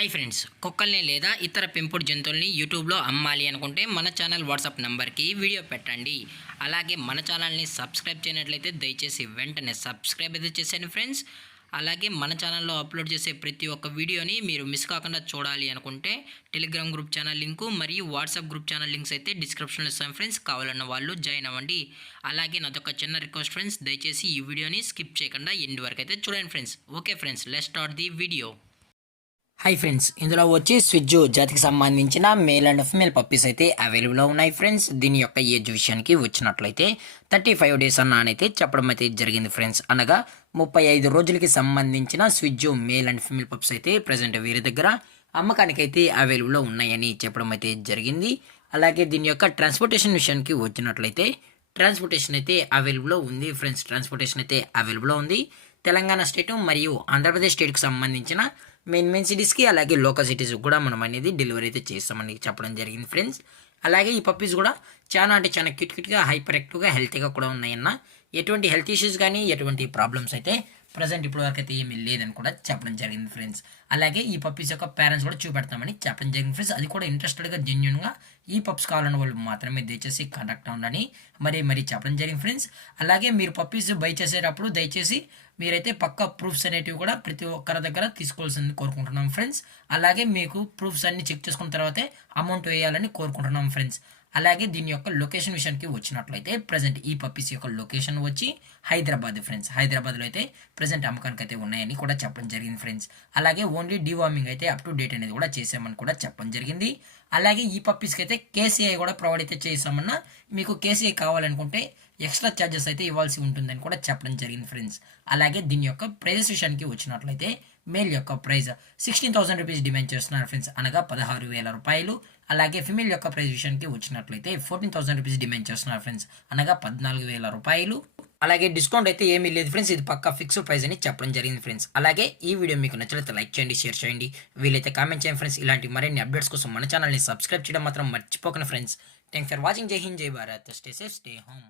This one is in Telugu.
హాయ్ ఫ్రెండ్స్, కుక్కల్ని లేదా ఇతర పెంపుడు జంతువుల్ని యూట్యూబ్లో అమ్మాలి అనుకుంటే మన ఛానల్ వాట్సాప్ నెంబర్కి వీడియో పెట్టండి. అలాగే మన ఛానల్ని సబ్స్క్రైబ్ చేయనట్లయితే దయచేసి వెంటనే సబ్స్క్రైబ్ అయితే చేసేయండి ఫ్రెండ్స్. అలాగే మన ఛానల్లో అప్లోడ్ చేసే ప్రతి ఒక్క వీడియోని మీరు మిస్ కాకుండా చూడాలి అనుకుంటే టెలిగ్రామ్ గ్రూప్ ఛానల్ లింకు మరియు వాట్సాప్ గ్రూప్ ఛానల్ లింక్స్ అయితే డిస్క్రిప్షన్లో ఇస్తాను ఫ్రెండ్స్. కావాలన్న వాళ్ళు జాయిన్ అవ్వండి. అలాగే నాదొక చిన్న రిక్వెస్ట్ ఫ్రెండ్స్, దయచేసి ఈ వీడియోని స్కిప్ చేయకుండా ఎండ్ వరకు అయితే చూడండి friends. Okay friends, let's start the video. Hi friends, ఇందులో వచ్చి స్విజ్జు జాతికి సంబంధించిన మేల్ అండ్ ఫిమేల్ పప్పీస్ అయితే అవైలబుల్లో ఉన్నాయి ఫ్రెండ్స్. దీని యొక్క ఏజ్ విషయానికి వచ్చినట్లయితే 35 డేస్ అన్నైతే చెప్పడం అయితే జరిగింది ఫ్రెండ్స్. అనగా 35 రోజులకి సంబంధించిన స్విజ్జు మేల్ అండ్ ఫిమేల్ పప్పీస్ అయితే ప్రజెంట్ వీరి దగ్గర అమ్మకానికి అయితే అవైలబుల్లో ఉన్నాయని చెప్పడం అయితే జరిగింది. అలాగే దీని యొక్క ట్రాన్స్పోర్టేషన్ విషయానికి వచ్చినట్లయితే ట్రాన్స్పోర్టేషన్ అయితే అవైలబుల్లో ఉంది ఫ్రెండ్స్. ట్రాన్స్పోర్టేషన్ అయితే అవైలబుల్లో ఉంది. తెలంగాణ స్టేట్ మరియు ఆంధ్రప్రదేశ్ స్టేట్కి సంబంధించిన మెయిన్ సిటీస్కి అలాగే లోకల్ సిటీస్కి కూడా మనం అనేది డెలివరీ అయితే చేస్తామని చెప్పడం జరిగింది ఫ్రెండ్స్. అలాగే ఈ పప్పీస్ కూడా చాలా అంటే చాలా క్యూట్గా హైపర్ యాక్టివ్గా హెల్తీగా కూడా ఉన్నాయన్న. ఎటువంటి హెల్త్ ఇష్యూస్ కానీ ఎటువంటి ప్రాబ్లమ్స్ అయితే ప్రజెంట్ ఇప్పుడు వరకు అయితే ఏమీ లేదని కూడా చెప్పడం జరిగింది ఫ్రెండ్స్. అలాగే ఈ పప్పీస్ యొక్క పేరెంట్స్ కూడా చూపెడతామని చెప్పడం జరిగింది ఫ్రెండ్స్. అది కూడా ఇంట్రెస్టెడ్గా జెన్యున్గా ఈ పప్స్ కావాలన్న వాళ్ళు మాత్రమే దయచేసి కాంటాక్ట్ అవ్వండి మరీ చెప్పడం జరిగింది ఫ్రెండ్స్. అలాగే మీరు పప్పీస్ బై చేసేటప్పుడు దయచేసి మీరైతే పక్క ప్రూఫ్స్ అనేటివి కూడా ప్రతి ఒక్కరి దగ్గర తీసుకోవాల్సింది కోరుకుంటున్నాం ఫ్రెండ్స్. అలాగే మీకు ప్రూఫ్స్ అన్ని చెక్ చేసుకున్న తర్వాతే అమౌంట్ వేయాలని కోరుకుంటున్నాం ఫ్రెండ్స్. అలాగే దీని యొక్క లొకేషన్ విషయానికి వచ్చినట్లయితే ప్రజెంట్ ఈ పప్పీస్ యొక్క లొకేషన్ వచ్చి హైదరాబాద్ ఫ్రెండ్స్. హైదరాబాద్లో అయితే ప్రజెంట్ అమ్మకానికి అయితే ఉన్నాయని కూడా చెప్పడం జరిగింది ఫ్రెండ్స్. అలాగే ఓన్లీ డివార్మింగ్ అయితే అప్ టు డేట్ అనేది కూడా చేసామని కూడా చెప్పడం జరిగింది. అలాగే ఈ పప్పీస్కి అయితే కేసీఐ కూడా ప్రొవైడ్ అయితే చేసామన్నా. మీకు కేసీఐ కావాలనుకుంటే ఎక్స్ట్రా ఛార్జెస్ అయితే ఇవ్వాల్సి ఉంటుందని కూడా చెప్పడం జరిగింది ఫ్రెండ్స్. అలాగే దీని యొక్క ప్రైజెస్ విషయానికి వచ్చినట్లయితే మేల్ యొక్క ప్రైస్ 16,000 రూపీస్ డిమాండ్ చేస్తున్నారు ఫ్రెండ్స్, అనగా 16,000 రూపాయలు. అలాగే ఫిమేల్ యొక్క ప్రైస్ విషయానికి వచ్చినట్లయితే 14,000 రూపీస్ డిమాండ్ చేస్తున్నారు ఫ్రెండ్స్, అనగా 14,000 రూపాయలు. అలాగే డిస్కౌంట్ అయితే ఏమీ లేదు ఫ్రెండ్స్, ఇది పక్కా ఫిక్స్డ్ ప్రైస్ అని చెప్పడం జరిగింది ఫ్రెండ్స్. అలాగే ఈ వీడియో మీకు నచ్చినట్లయితే లైక్ చేయండి, షేర్ చేయండి, వీలైతే కామెంట్ చేయండి ఫ్రెండ్స్. ఇలాంటి మరిన్ని అప్డేట్స్ కోసం మన ఛానల్ని సబ్స్క్రైబ్ చేయడం మాత్రం మర్చిపోకండి ఫ్రెండ్స్. Thanks for watching. జై హింద్, జై Bharat. Stay safe, stay home.